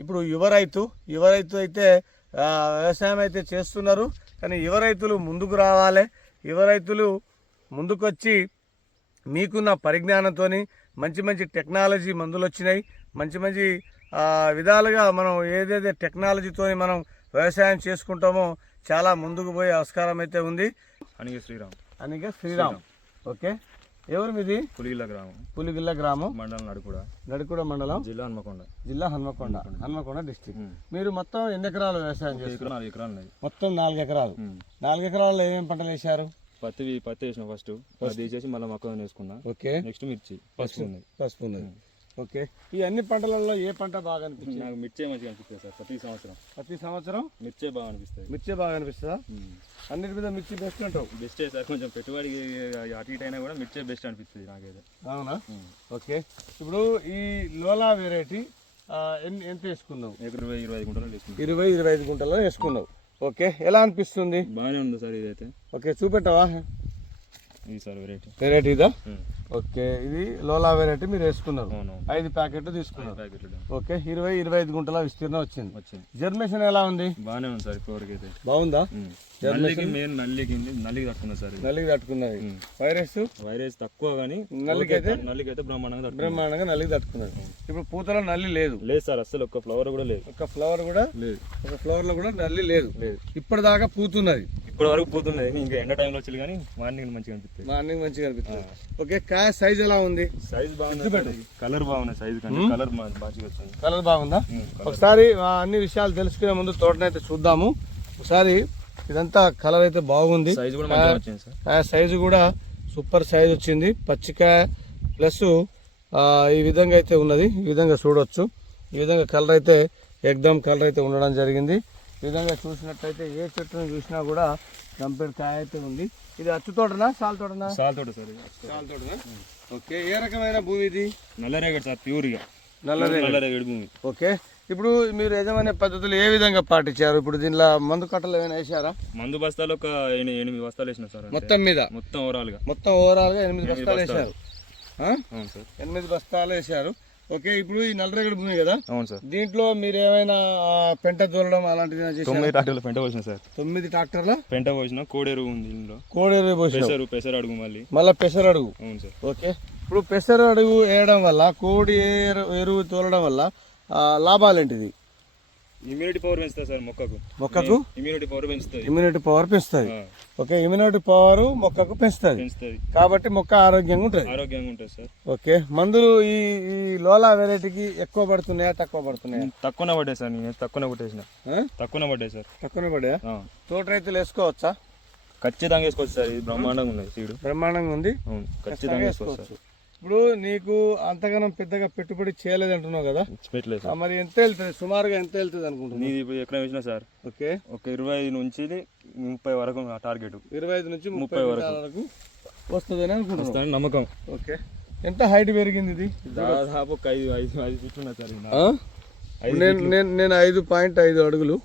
ఇప్పుడు యువ రైతు అయితే వ్యవసాయం అయితే చేస్తున్నారు. కానీ యువ రైతులు ముందుకు రావాలి. యువ రైతులు ముందుకొచ్చి మీకున్న పరిజ్ఞానంతో మంచి మంచి టెక్నాలజీ మందులు వచ్చినాయి. మంచి మంచి విధాలుగా మనం ఏదైతే టెక్నాలజీతో మనం వ్యవసాయం చేసుకుంటామో చాలా ముందుకు పోయే ఆస్కారం అయితే ఉంది. అనిగ శ్రీరామ్ ఓకే. ఎవరు మీది? పులిగిల్ల గ్రామం మండలం నడుకుడ మండలం జిల్లా హన్మకొండ డిస్టిక్. మీరు మొత్తం ఎన్ని ఎకరాలు వ్యవసాయం చేస్తారు? 4 ఎకరాలు. మొత్తం 4 ఎకరాలు. 4 ఎకరాల్లో ఏమేమి పంటలు వేశారు? పత్తి వేసిన ఫస్ట్ తీసేసి మళ్ళీ మొక్కజొన్న వేసుకున్నా. ఓకే. నెక్స్ట్ మిర్చి, పసుపు ఉన్నది. ఓకే. ఈ అన్ని పంటలలో ఏ పంట బాగా అనిపిస్తుంది? నాకు మిర్చే మంచిగా అనిపిస్తుంది సార్. ప్రతి సంవత్సరం మిర్చే బాగా అనిపిస్తుంది. మిర్చే బాగా అనిపిస్తుందా? అన్నిటి మీద మిర్చి బెస్ట్ అంటావు? బెస్టే సార్. కొంచెం పెట్టుబడికి అటు ఇటు అయినా కూడా మిర్చే బెస్ట్ అనిపిస్తుంది నాకైతే. అవునా? ఓకే. ఇప్పుడు ఈ లోలా వెరైటీ ఎంత వేసుకున్నావు? 20-25 గుంటలు వేసుకున్నావు. 20-25 గుంటల్లో వేసుకున్నావు. ఓకే. ఎలా అనిపిస్తుంది? బాగానే ఉంది సార్ ఇదైతే. ఓకే, చూపెట్టవా? ఇది సార్ వెరైటీ ఇదా? ఓకే. ఇది లోలా వెరైటీ మీరు వేసుకున్నారు. 5 ప్యాకెట్లు తీసుకున్నారు. ఓకే. 20-25 గుంటల విస్తీర్ణం వచ్చింది. జర్మినేషన్ ఎలా ఉంది? బాగానే ఉంది సార్. ఇప్పటివరకు అయితే బాగుందా? నల్లికి తట్టుకున్నది సార్. నల్లికి తట్టుకున్నది. వైరస్ తక్కువ కానీ నల్లికి అయితే బ్రహ్మాండంగా నల్లికి తట్టుకున్నది. ఇప్పుడు పూతలో నల్లి లేదు సార్. అసలు ఒక్క ఫ్లవర్ కూడా లేదు. ఒక ఫ్లవర్ లో కూడా నల్లి లేదు. ఇప్పటిదాకా పూతున్నది. ఇప్పటి వరకు పోతున్నది. ఇంకా ఎండ టైంలో వచ్చి కానీ మార్నింగ్ మంచిగా అనిపిస్తుంది. ఓకే. కాయ సైజ్ ఎలా ఉంది? సైజ్ బాగుంది. కలర్ బాగుంది. సైజ్ కలర్ మంచిగా వచ్చింది. కలర్ బాగుందా? ఒకసారి అన్ని విషయాలు తెలుసుకునే ముందు తోటనైతే చూద్దాము ఒకసారి. ఇదంతా కలర్ అయితే బాగుంది. సైజు కూడా సూపర్ సైజ్ వచ్చింది. పచ్చికాయ ప్లస్ ఈ విధంగా అయితే ఉన్నది. ఈ విధంగా చూడొచ్చు. ఈ విధంగా కలర్ అయితే ఎగ్దమ్ కలర్ అయితే ఉండడం జరిగింది. ఈ విధంగా చూసినట్టయితే ఏ చెట్టును చూసినా కూడా గంపెడు కాయ అయితే ఉంది. ఇది అచ్చు తోటనా సాల్ తోటనా? సాల్ తోటనా? ఓకే. ఏ రకమైన భూమి ఇది? నల్లరేగడి సార్. ప్యూర్గా నల్లరేగడి భూమి. ఓకే. ఇప్పుడు మీరు యజమాని పద్ధతులు ఏ విధంగా పాటించారు? ఇప్పుడు దీనిలో మందు కట్టలు ఏమైనా వేసారా? మందు బస్తాలు ఒక 8 బస్తాలు వేసిన సార్. మొత్తం ఓవరాల్ గా 8 బస్తాలు వేసారు. అవును సార్. 8 బస్తాలు వేసారు. ఓకే. ఇప్పుడు ఈ నల్లరేగడి భూమి కదా? అవును సార్. దీంట్లో మీరు ఏమైనా పెంట తోలడం అలాంటిది? 9 ట్రాక్టర్ల పెంట పోసిన సార్. 9 ట్రాక్టర్ల పెంట పోసిన. కోడెరువు ఉంది ఇందులో. కోడెరువు పోసిన. పెసరు అడుగు మళ్ళీ పెసరు అడుగు. అవును సార్. ఓకే. ఇప్పుడు పెసరు అడుగు వేయడం వల్ల, కోడి ఎరువు తోలడం వల్ల లాభాలు ఏంటిది? ఇమ్యూనిటీ పవర్ పెంచుతుంది సార్. మొక్కకు ఇమ్యూనిటీ పవర్ పెంచుతుంది. ఓకే. ఇమ్యూనిటీ పవర్ మొక్కకు పెంచుతుంది కాబట్టి మొక్క ఆరోగ్యంగా ఉంటుంది సార్. ఓకే. మందులు ఈ లోలా వెరైటీకి ఎక్కువ పడుతున్నాయా తక్కువ పడుతున్నాయా? తక్కువనే పడ్డాయి సార్. నేను తక్కువనే పడ్డాయా? తోట రైతులు వేసుకోవచ్చా? ఖచ్చితంగా వేసుకోవచ్చు సార్. ఇది బ్రహ్మాండంగా ఉంది. సీడ్ బ్రహ్మాండంగా ఉంది. ఖచ్చితంగా వేసుకోవచ్చు. ఇప్పుడు నీకు అంతగానం పెద్దగా పెట్టుబడి చేయలేదంటున్నావు కదా? మరి ఎంత వెళ్తుంది? సుమారుగా ఎంత వెళ్తుంది అనుకుంటున్నా? నీది ఇప్పుడు ఎక్కడ వేసినా సార్. ఓకే. ఒక 25 నుంచి 30 వరకు టార్గెట్. 25 నుంచి 30 వరకు వస్తుందని అనుకుంటున్నాను. నమ్మకం. ఓకే. ఎంత హైట్ పెరిగింది ఇది? దాదాపు 5 ఫీట్లు ఉన్నది సార్. నేను 5.5 అడుగులు.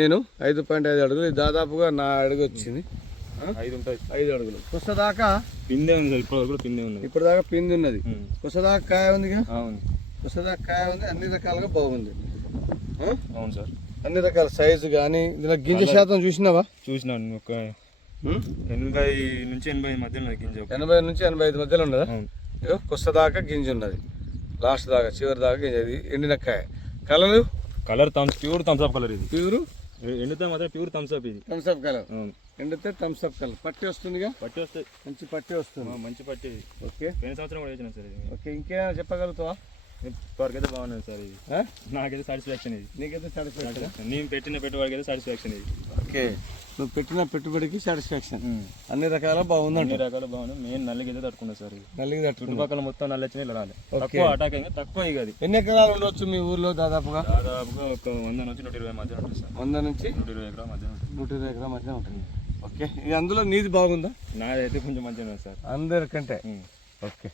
నేను 5.5 అడుగులు. దాదాపుగా నా అడుగు వచ్చింది. 5 అడుగులు. కొసదాకా పిందే ఉంది సార్. ఇప్పటివరకు పిందే ఉన్నది. ఇప్పటిదాకా పిండి ఉన్నది. కొసదాకా కాయ ఉంది. కొసదాకా కాయ ఉంది. అన్ని రకాలుగా బాగుంది. అవును సార్. అన్ని రకాల సైజు కానీ దీనిలో గింజ శాతం చూసినావా? చూసినాను. ఒక 80 నుంచి 85 మధ్యలో గింజ. 80 నుంచి 85 మధ్యలో ఉన్నదా? కొసదాకా గింజ ఉన్నది. లాస్ట్ దాకా చివరి దాకా గింజ. ఇది ఎండిన కాయ. Colour pure Thums Up colour. ఇది ప్యూర్ ఎండితే మాత్రం ప్యూర్ థమ్స్అప్. ఇది థమ్స్అప్ కలర్. ఎండితే థమ్స్అప్ కలర్. పట్టి వస్తుందిగా? పట్టి వస్తుంది. మంచి పట్టి వస్తుంది. మంచి పట్టి. ఓకే. పోయిన సంవత్సరం కూడా వేసినా సార్. ఓకే. ఇంకేమైనా చెప్పగలుగుతావా? ఇప్పటివరకైతే బాగున్నది సార్. ఇది నాకైతే సాటిస్ఫాక్షన్. ఇది నీకైతే సాటిస్ఫాక్షన్? నేను పెట్టిన పెట్టుబడికి అయితే సాటిస్ఫాక్షన్. ఇది ఓకే. నువ్వు పెట్టిన పెట్టుబడికి సాటిస్ఫాక్షన్. అన్ని రకాల బాగుంది. అన్ని రకాల బాగుంది. మెయిన్ నల్లికి అయితే తట్టుకున్నా సార్. నల్లికి చుట్టుపక్కల మొత్తం నల్లి వచ్చినాయి. రాలి తక్కువ అటాక్ అయింది. తక్కువ ఇక. ఎన్ని ఎకరాలు ఉండొచ్చు మీ ఊర్లో? దాదాపుగా ఒక 100 నుంచి 120 మధ్య ఉంటుంది సార్. 100 నుంచి 120 ఎకరాల మధ్య ఉంటుంది. 120 ఎకరాల మధ్య ఉంటుంది. ఓకే. ఇది అందులో నీది బాగుందా? నాదైతే కొంచెం మంచిగా ఉంది సార్ అందరికంటే. ఓకే.